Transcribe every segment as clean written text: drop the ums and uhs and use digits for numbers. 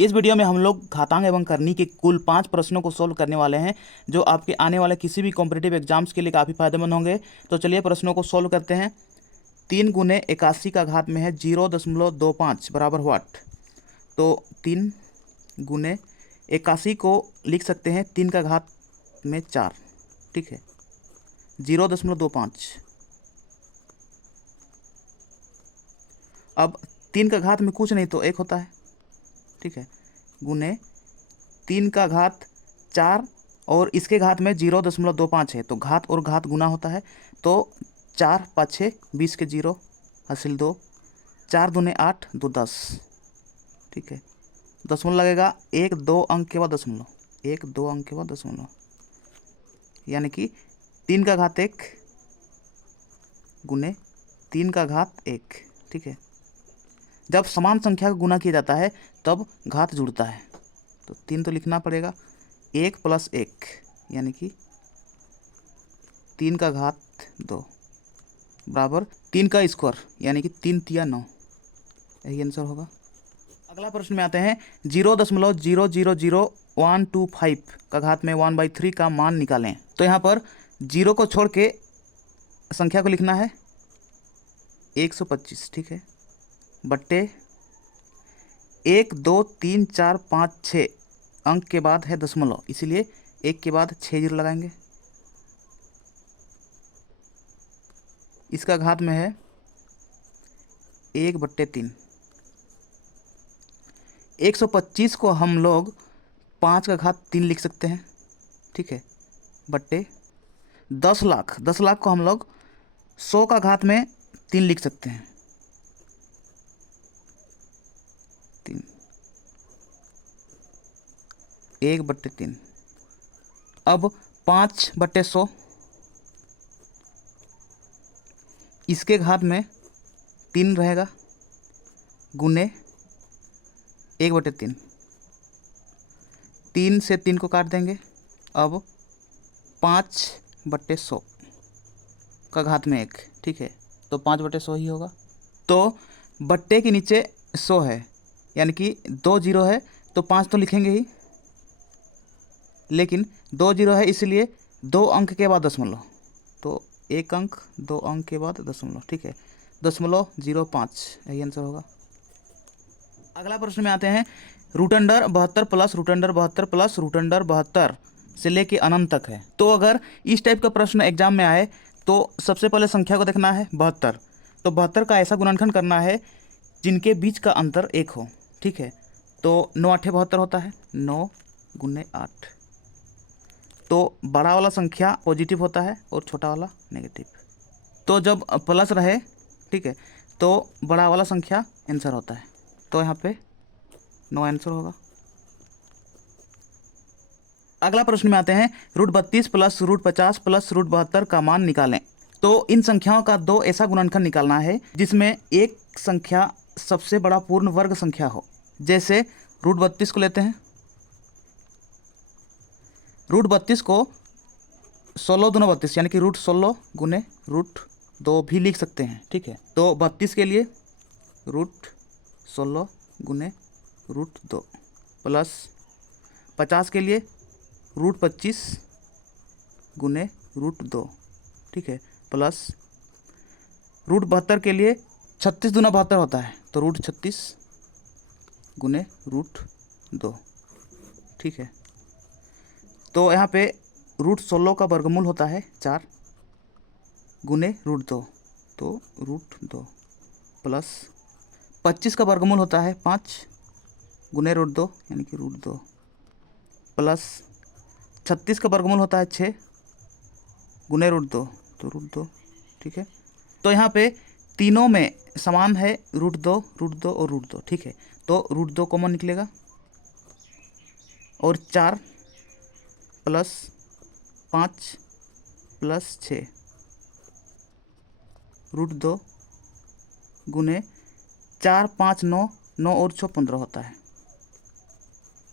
इस वीडियो में हम लोग घातांक एवं करनी के कुल 5 प्रश्नों को सोल्व करने वाले हैं, जो आपके आने वाले किसी भी कॉम्पिटिटिव एग्जाम्स के लिए काफ़ी फायदेमंद होंगे। तो चलिए प्रश्नों को सोल्व करते हैं। 3 × 81 का घात में है 0.25 बराबर व्हाट। तो 3 × 81 को लिख सकते हैं 3 का घात में 4, ठीक है, 0.25। अब 3 का घात में कुछ नहीं तो 1 होता है, ठीक है, गुने 3 का घात 4 और इसके घात में 0.25 है, तो घात और घात गुना होता है। तो 4 5 6 20 के 0 हासिल 2, 4 दूने 8 2 10, ठीक है। दशमलव लगेगा 1 2 अंक के बाद दशमलव, 1 2 अंक के बाद दशमलव, यानी कि 3 का घात 1 गुने 3 का घात 1, ठीक है। जब समान संख्या का गुना किया जाता है तब घात जुड़ता है, तो 3 तो लिखना पड़ेगा, 1 + 1 यानी कि 3 का घात 2 बराबर 3 का स्क्वायर यानी कि 3 तिया 9, यही आंसर होगा। अगला प्रश्न में आते हैं 0.0000125 का घात में 1/3 का मान निकालें। तो यहाँ पर 0 को छोड़ के संख्या को लिखना है 125, ठीक है, बट्टे 1 2 3 4 5 6 अंक के बाद है दशमलव, इसीलिए 1 के बाद 6 0 लगाएंगे। इसका घात में है 1/3। 125 को हम लोग 5 का घात 3 लिख सकते हैं, ठीक है, बट्टे 10 लाख। 10 लाख को हम लोग 100 का घात में 3 लिख सकते हैं, 3, 1/3। अब 5/100 इसके घात में 3 रहेगा, गुने 1/3। 3 से 3 को काट देंगे। अब 5/100 का घात में 1, ठीक है, तो 5/100 ही होगा। तो बट्टे के नीचे 100 है, यानी कि 2 0 है, तो 5 तो लिखेंगे ही, लेकिन 2 0 है इसलिए 2 अंक के बाद दशमलव, तो 1 अंक 2 अंक के बाद दशमलव, ठीक है, 0.05 यही आंसर होगा। अगला प्रश्न में आते हैं √72 प्लस √72 प्लस √72 से लेके अनंत तक है। तो अगर इस टाइप का प्रश्न एग्जाम में आए तो सबसे पहले संख्या को देखना है 72। तो 72 का ऐसा गुणनखंड करना है जिनके बीच का अंतर 1 हो, ठीक है। तो 9 8 72 होता है, 9 × 8। तो बड़ा वाला संख्या पॉजिटिव होता है और छोटा वाला नेगेटिव। तो जब प्लस रहे, ठीक है, तो बड़ा वाला संख्या आंसर होता है, तो यहाँ पे 9 आंसर होगा। अगला प्रश्न में आते हैं √32 प्लस √50 प्लस √72 का मान निकालें। तो इन संख्याओं का 2 ऐसा गुणनखंड निकालना है जिसमें एक संख्या सबसे बड़ा पूर्ण वर्ग संख्या हो। जैसे √32 को लेते हैं, √32 को 16 दूना 32 यानी कि √16 गुने √2 भी लिख सकते हैं, ठीक है। तो 32 के लिए √16 गुने √2 प्लस 50 के लिए √25 गुने √2, ठीक है, प्लस √72 के लिए 36 दूना 72 होता है, तो √36 गुने √2, ठीक है। तो यहाँ पे √16 का वर्गमूल होता है 4 गुने √2, तो √2 प्लस 25 का वर्गमूल होता है 5 गुने √2 यानी कि √2 प्लस 36 का वर्गमूल होता है 6 गुने √2, तो √2, ठीक है। तो यहाँ पे तीनों में समान है √2 √2 और √2, ठीक है। तो √2 कॉमन निकलेगा और 4 प्लस 5 प्लस 6 √2 गुने 4 5 9 9 और 6 15 होता है,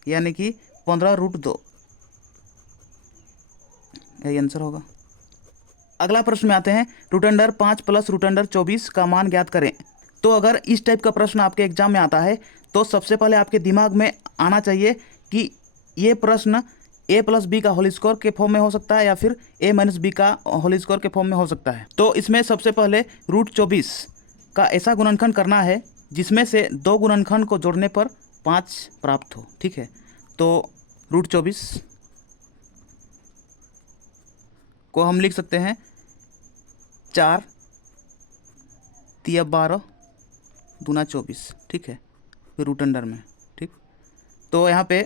यानी कि 15 √2, यही आंसर होगा। अगला प्रश्न में आते हैं √5 प्लस √24 का मान ज्ञात करें। तो अगर इस टाइप का प्रश्न आपके एग्जाम में आता है तो सबसे पहले आपके दिमाग में आना चाहिए कि ये प्रश्न a प्लस बी का होल स्क्वायर के फॉर्म में हो सकता है या फिर a माइनस बी का होल स्क्वायर के फॉर्म में हो सकता है। तो इसमें सबसे पहले √24 का ऐसा गुणनखंड करना है जिसमें से 2 गुणनखंड को जोड़ने पर 5 प्राप्त हो। ठीक है, तो √24 को हम लिख सकते हैं 4 × 12 दूना 24। ठीक है, फिर रूट अंडर में। ठीक, तो यहाँ पे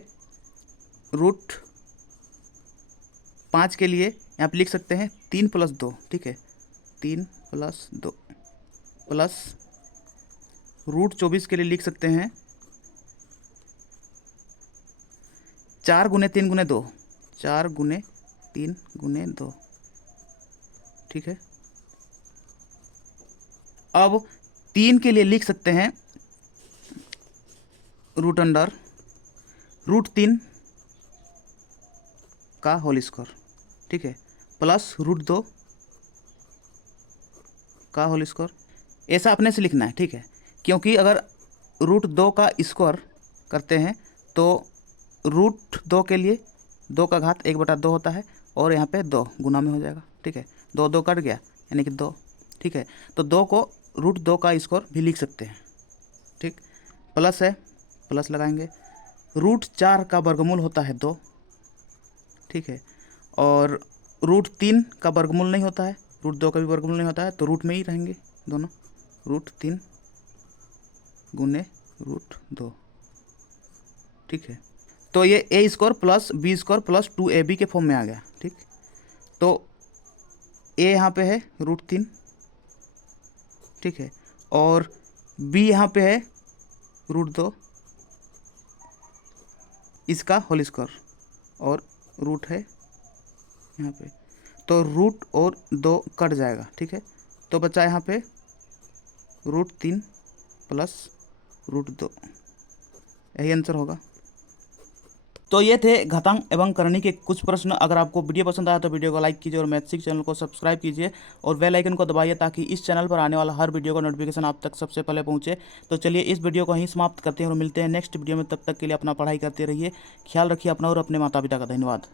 √5 के लिए यहाँ पे लिख सकते हैं 3 + 2। ठीक है, 3 + 2 प्लस √24 के लिए लिख सकते हैं 4 × 3 × 2, 4 × 3 × 2। ठीक है, अब 3 के लिए लिख सकते हैं रूट अंडर √3 का होल स्क्वायर। ठीक है, प्लस √2 का होल स्क्वायर। ऐसा अपने से लिखना है। ठीक है, क्योंकि अगर √2 का स्क्वायर करते हैं तो √2 के लिए 2 का घात 1/2 होता है और यहाँ पे 2 गुना में हो जाएगा। ठीक है, 2 2 कट गया यानी कि 2। ठीक है, तो 2 को √2 का स्क्वायर भी लिख सकते हैं। ठीक, प्लस है, प्लस लगाएंगे। √4 का वर्गमूल होता है 2। ठीक है, और √3 का वर्गमूल नहीं होता है, √2 का भी वर्गमूल नहीं होता है, तो रूट में ही रहेंगे दोनों। √3 × √2। ठीक है, तो ये a² + b² + 2ab के फॉर्म में आ गया। ठीक, तो a यहाँ पे है √3। ठीक है, और b यहाँ पे है √2 इसका होल स्क्वायर और रूट है यहाँ पे, तो रूट और 2 कट जाएगा। ठीक है, तो बचा यहाँ पे √3 + √2, यही आंसर होगा। तो ये थे घातांक एवं करणी के कुछ प्रश्न। अगर आपको वीडियो पसंद आया तो वीडियो को लाइक कीजिए और मैथ्सिक चैनल को सब्सक्राइब कीजिए और बेल आइकन को दबाइए ताकि इस चैनल पर आने वाला हर वीडियो का नोटिफिकेशन आप तक सबसे पहले पहुंचे। तो चलिए इस वीडियो को यहीं समाप्त करते हैं और मिलते हैं नेक्स्ट वीडियो में। तब तक के लिए अपना पढ़ाई करते रहिए, ख्याल रखिए अपना और अपने माता पिता का। धन्यवाद।